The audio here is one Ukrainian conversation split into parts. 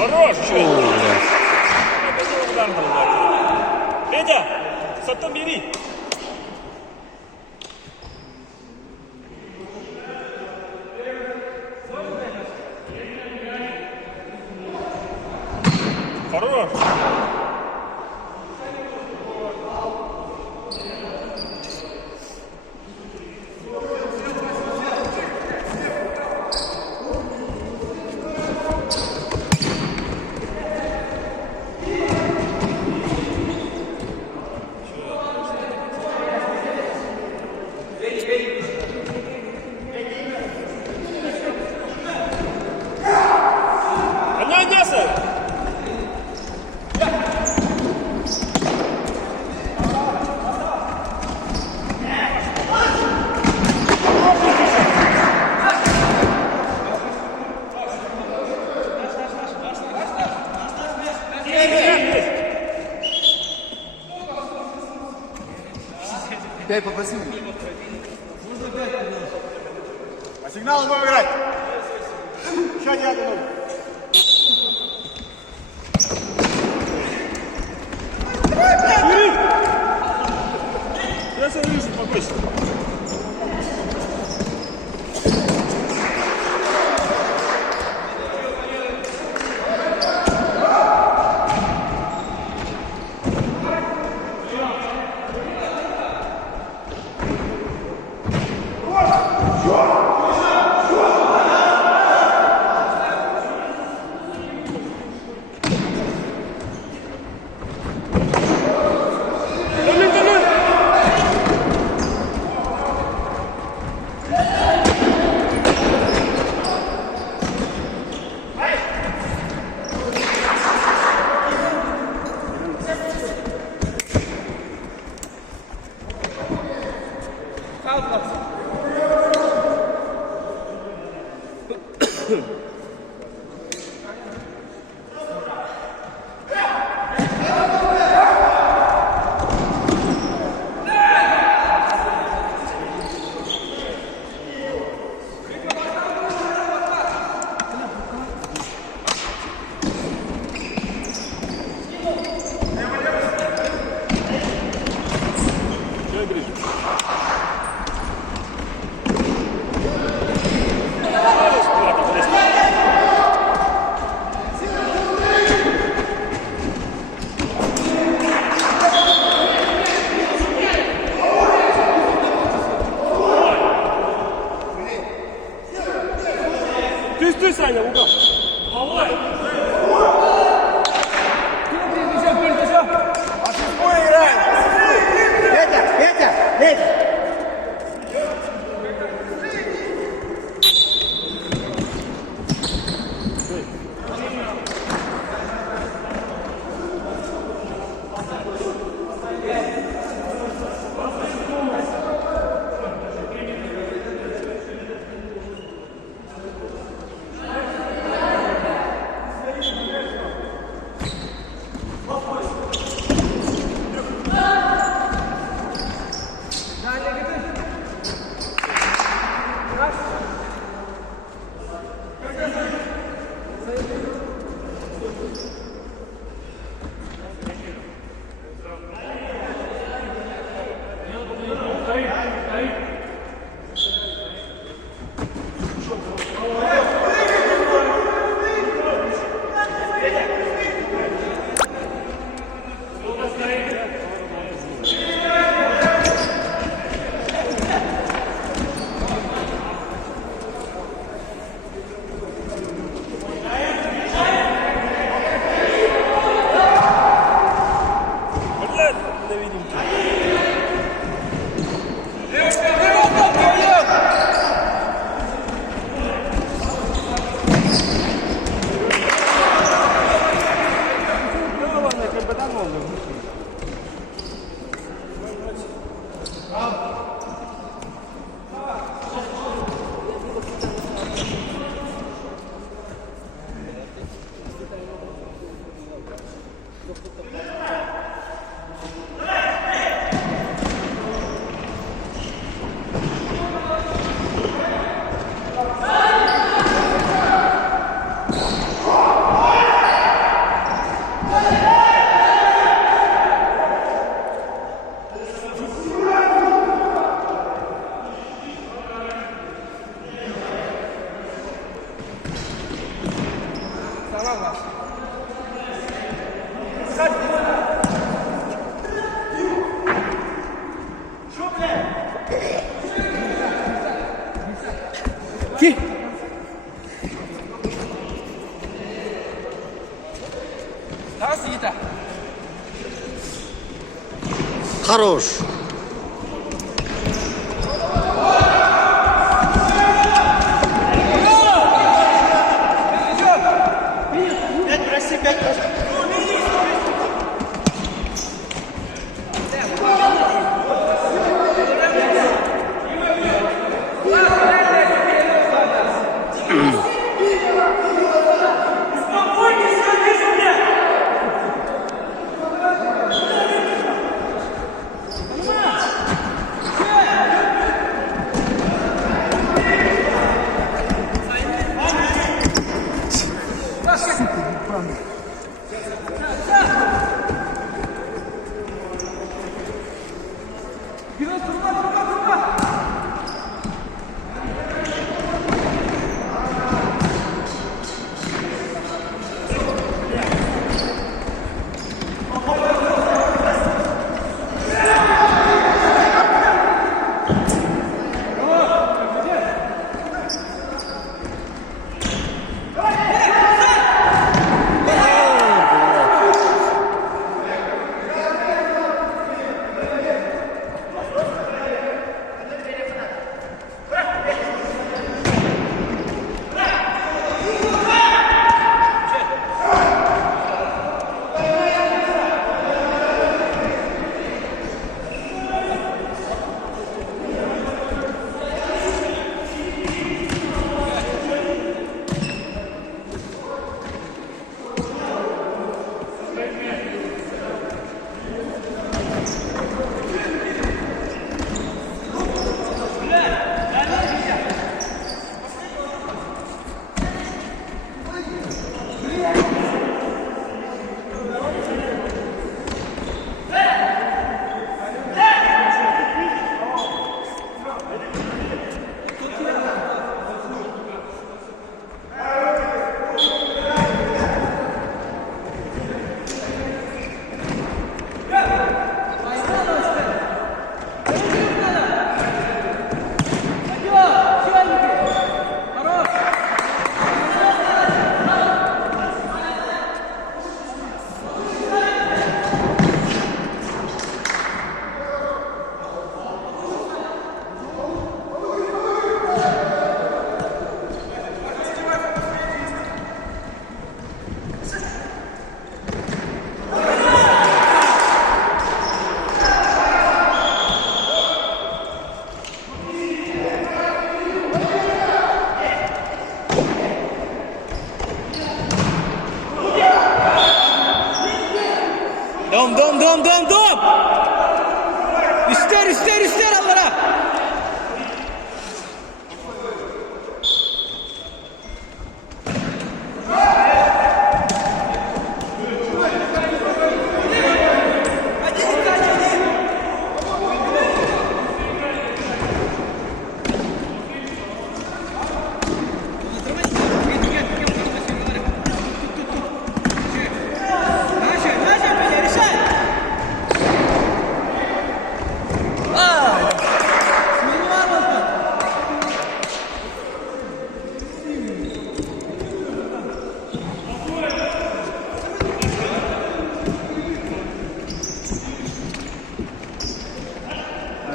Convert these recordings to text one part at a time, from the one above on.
Хорош! Петя, саттан бери. Хорош! Пять попросил. Нужно 5 минут. По сигналу будем играть. Еще 1 минут. Я сам вижу, спокойся. Ты, Саня, угол. А шестую играем. Петя. Ки. Давай, Сигита. Хорош. Пять, проси, пять, проси. Dom. Üster Allah'a.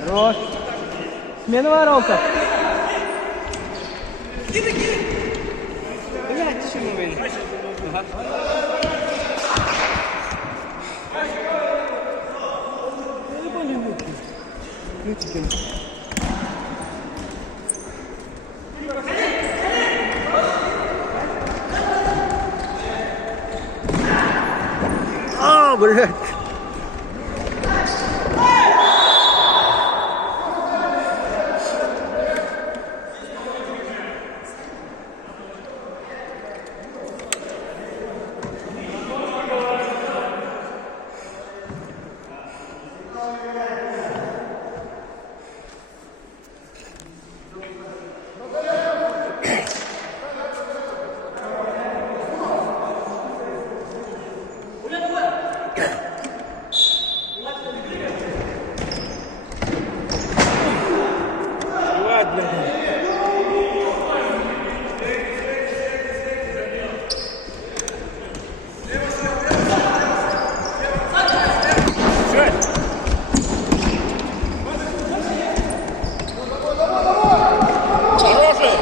Хорош. Смена воронка. Блядь, чему вы? А, блядь. Ладно. Чай. Хороший.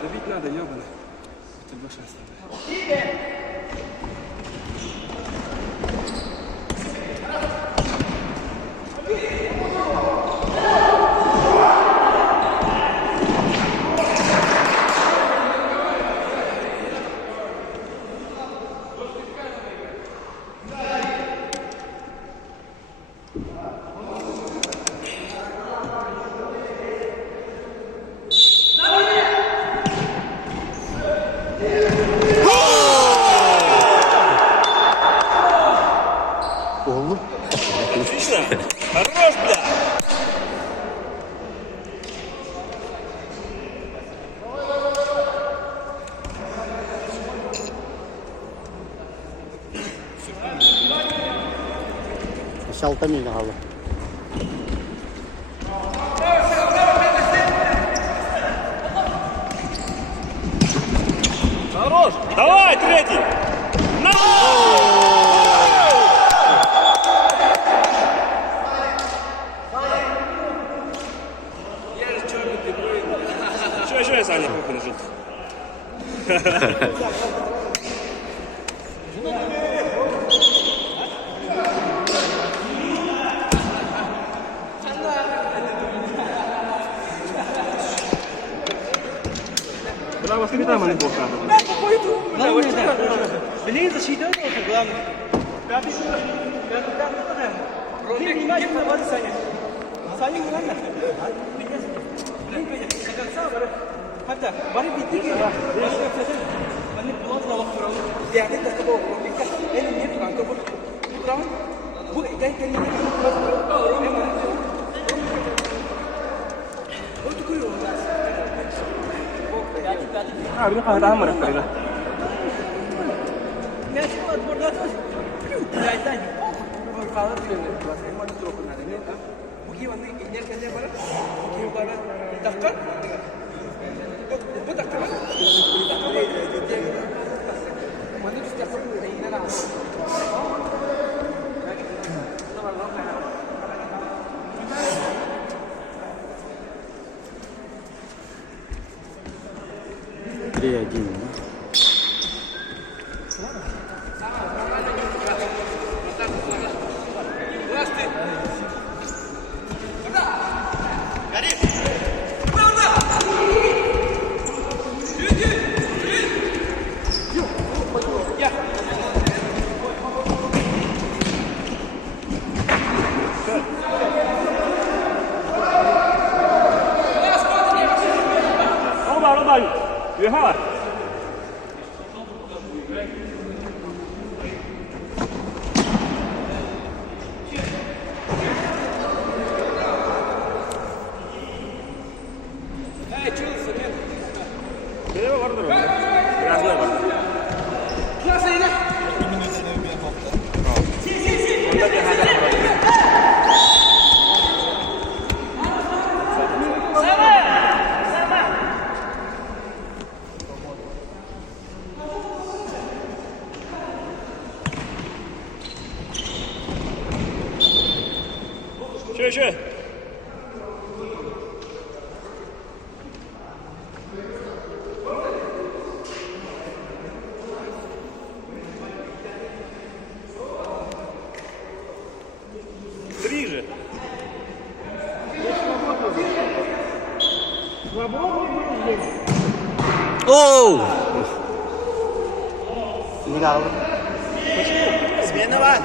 Забить надо, ёбаный. Это 2-6. Oğlum. Отлично. Хорош, бля. Şaltamıyla halı. Хорош. Давай, третий. На! Что, Саня, как лежит? Браво, скриптам, а не плохо. Главное, да. Блин, защита это главное. Пятый Ты внимательно, вот, Саня. Саня, не надо. Блин, до конца, hatta bari bitti ki hani bulatla bakıyorum yani de tabii o dikkat en iyi kanka bu tamam bu gel kendine ini kalau tahan mana mereka? Ya cuma burada tuh. Ya itu aja. Kalau tuh bahasa emang itu loh pernah dengar kan? Mungkin wanita ini kerja pada, mungkin pada takkan. Bu takkan. Mana tu setiap orang ada ini lah. Три один.老板，约翰。Nereye vardır o? Biraz daha vardır. Şöyle. Три же. Оу! Şimdi kaldım. Смена var.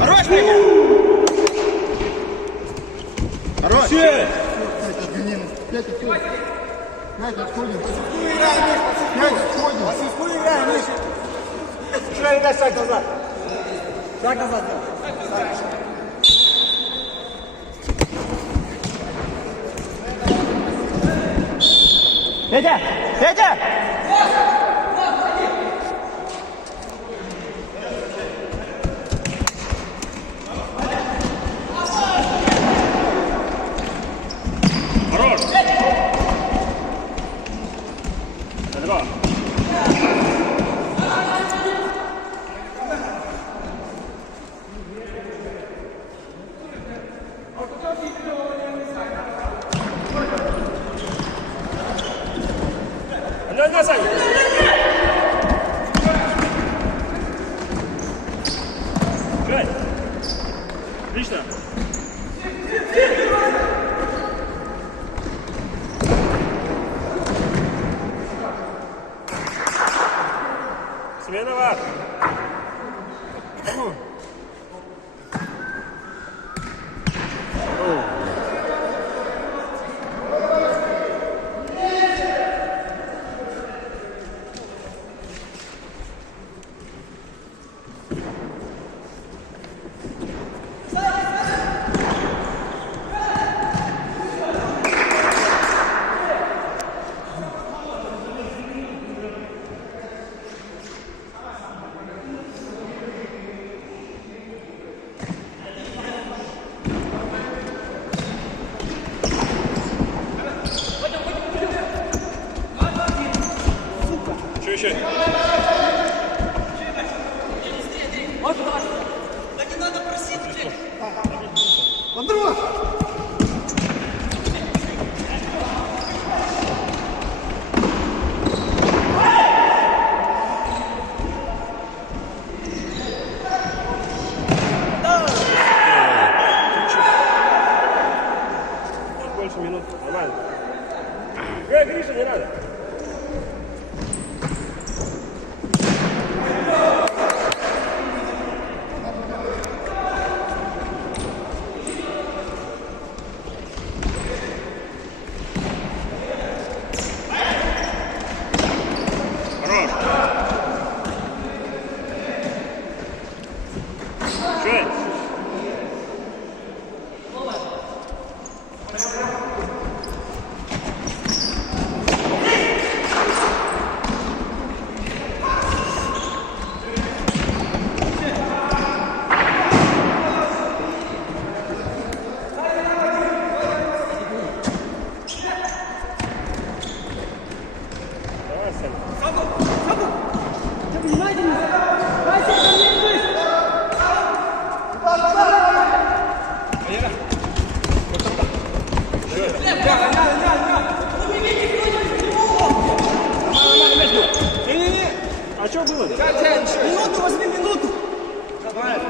Хорош, Петя! Хорош! Пять отходим. Свистку играем, Миш, по свистку играем, Миш. Еще играй шаг назад. Шаг назад, да. Петя! Петя! Хорош! На два. На, Саня! Играй! Отлично! Смена var. Еще. Андрюш! Чуть больше минут. Нормально. Гриша, не надо. Хорош. Шесть. Давай, Саня. А что было? Минуту, возьми минуту! Забрали.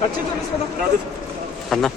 Отчитывай, господа. Надо. Anla.